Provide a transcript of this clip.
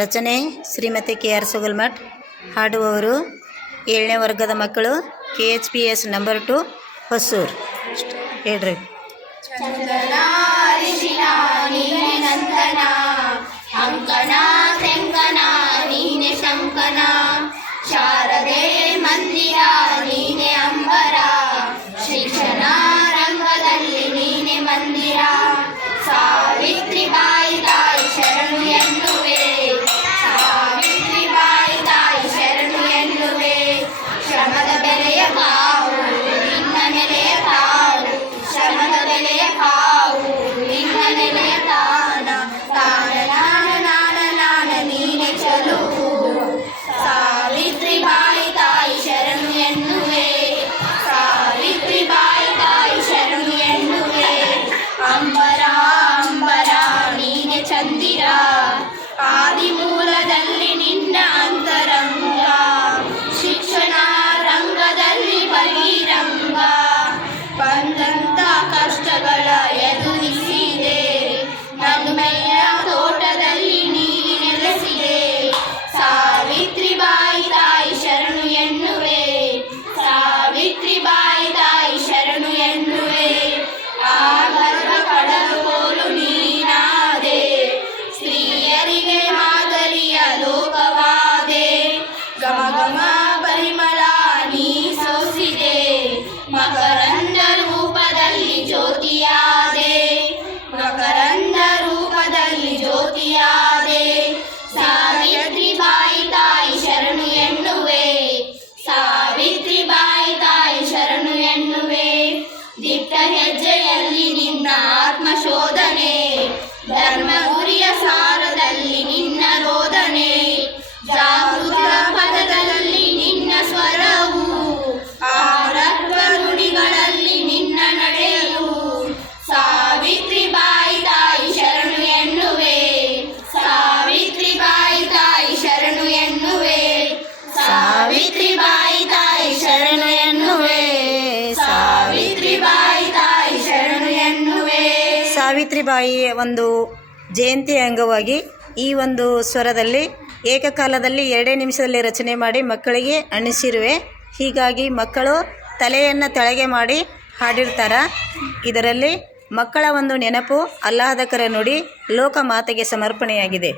ರಚನೆ ಶ್ರೀಮತಿ ಕೆ.ಆರ್. ಸೋಗಲ್ಮಠ್. ಹಾಡುವವರು 7ನೇ ವರ್ಗದ ಮಕ್ಕಳು, KHPS ನಂಬರ್ 2 ಹೊಸೂರು. ಹೇಳ್ರಿ. ಚಂದನ ಋಷಿನ ನೀನೆ ನಂದನ, ಅಂಕಣ ತೆಂಕನ ನೀನೆ ಶಂಕನ, ಶಾರದೆ ಮಂದಿರ ನೀನೆ ಅಂಬರ, ಶಿಕ್ಷಣ ರಂಗದಲ್ಲಿ ನೀನೆ ಮಂದಿರ, ಸಾವಿತ್ರಿ ಬಾಯಿ ತಾಯಿ ಶರಣು ಎನ್ನುವೆ, ಸಾವಿತ್ರಿ ಬಾಯಿ ತಾಯಿ ಶರಣು ಎನ್ನುವೆ, ಶ್ರಮದ ಬೆಲೆಯ ಕಾವು ನಿನ್ನ ನೆಲೆಯ ತಾವು, ಶ್ರಮದ ಬೆಲೆಯ ಕಾವು ನಿನ್ನ ನೆಲೆಯ ತಾನ, ತಾನ ನಾನ ನಾನ ನಾನ ನೀನೆ ಚಲುವು, ಸಾವಿತ್ರಿ ಬಾಯಿ ತಾಯಿ ಶರಣು ಎನ್ನುವೆ, ಸಾವಿತ್ರಿ ಬಾಯಿ ತಾಯಿ ಶರಣು ಎನ್ನುವೆ, ಅಂಬರ ಅಂಬರ ನೀನೆ ಚಂದಿರ, ಆದಿಮೂಲದಲ್ಲಿ ನಿನ್ನ ಅಂತರಂಗ, ಶಿಕ್ಷಣ ರಂಗದಲ್ಲಿ ಬಹಿರಂಗ, ಬಂದಂತ ಕಷ್ಟಗಳ ಎದುರಿಸಿದೆ, ನನ್ಮೆಯ ತೋಟದಲ್ಲಿ ನೀನು ನೆಲೆಸಿದೆ, ಸಾವಿತ್ರಿ ಬಾಯಿ ತಾಯಿ ಶರಣು ಎನ್ನುವೆ, ಸಾವಿತ್ರಿ ಬಾಯಿ ತಾಯಿ ಶರಣು ಎನ್ನುವೆ, ಆಗರ್ಭ ಕಡಲು ಕೋಲು ನೀನಾದೆ, ಸ್ತ್ರೀಯರಿಗೆ ಮಾದರಿಯ ಲೋಕವಾದೆ, ಘಮ ಘಮ ಪರಿಮಳ ನೀ ಸೋಸಿದೆ, ಮಕರಂದ ರೂಪದಲ್ಲಿ ಜ್ಯೋತಿಯಾದೆ, ಮಕರಂದ ರೂಪದಲ್ಲಿ ಜ್ಯೋತಿಯಾದೆ, ಸಾವಿತ್ರಿ ಬಾಯಿ ತಾಯಿ ಶರಣು ಎನ್ನುವೆ, ಸಾವಿತ್ರಿ ಬಾಯಿ ತಾಯಿ ಶರಣು ಎನ್ನುವೆ, ದಿಟ್ಟ ಹೆಜ್ಜೆಯಲ್ಲಿ ನಿನ್ನ ಆತ್ಮಶೋಧನೆ, ಧರ್ಮ ಗುರಿಯ ಸಾರದಲ್ಲಿ ನಿನ್ನ ರೋದನೆ, ಜಾಗೃತ ಪದಗಳಲ್ಲಿ ನಿನ್ನ ಸ್ವರವು, ಆರತ್ವ ನುಡಿಗಳಲ್ಲಿ ನಿನ್ನ ನಡೆಯಲು, ಸಾವಿತ್ರಿ ಬಾಯಿ ತಾಯಿ ಶರಣು ಎನ್ನುವೆ, ಸಾವಿತ್ರಿ ಬಾಯಿ ತಾಯಿ ಶರಣು ಎನ್ನುವೆ, ಸಾವಿತ್ರಿ ಬಾಯಿ ತಾಯಿ ಶರಣು ಎನ್ನುವೆ, ಸಾವಿತ್ರಿ ಬಾಯಿ ತಾಯಿ ಶರಣು ಎನ್ನುವೆ. ಸಾವಿತ್ರಿಬಾಯಿಯ ಒಂದು ಜಯಂತಿ ಅಂಗವಾಗಿ ಈ ಒಂದು ಸ್ವರದಲ್ಲಿ ಏಕಕಾಲದಲ್ಲಿ 2 ನಿಮಿಷದಲ್ಲಿ ರಚನೆ ಮಾಡಿ ಮಕ್ಕಳಿಗೆ ಅಣಿಸಿರುವೆ. ಹೀಗಾಗಿ ಮಕ್ಕಳು ತಲೆಯನ್ನು ತೆಳಗೆ ಮಾಡಿ ಹಾಡಿರ್ತಾರೆ. ಇದರಲ್ಲಿ ಮಕ್ಕಳ ಒಂದು ನೆನಪು, ಆಹ್ಲಾದಕರ ನುಡಿ ಲೋಕಮಾತೆಗೆ ಸಮರ್ಪಣೆಯಾಗಿದೆ.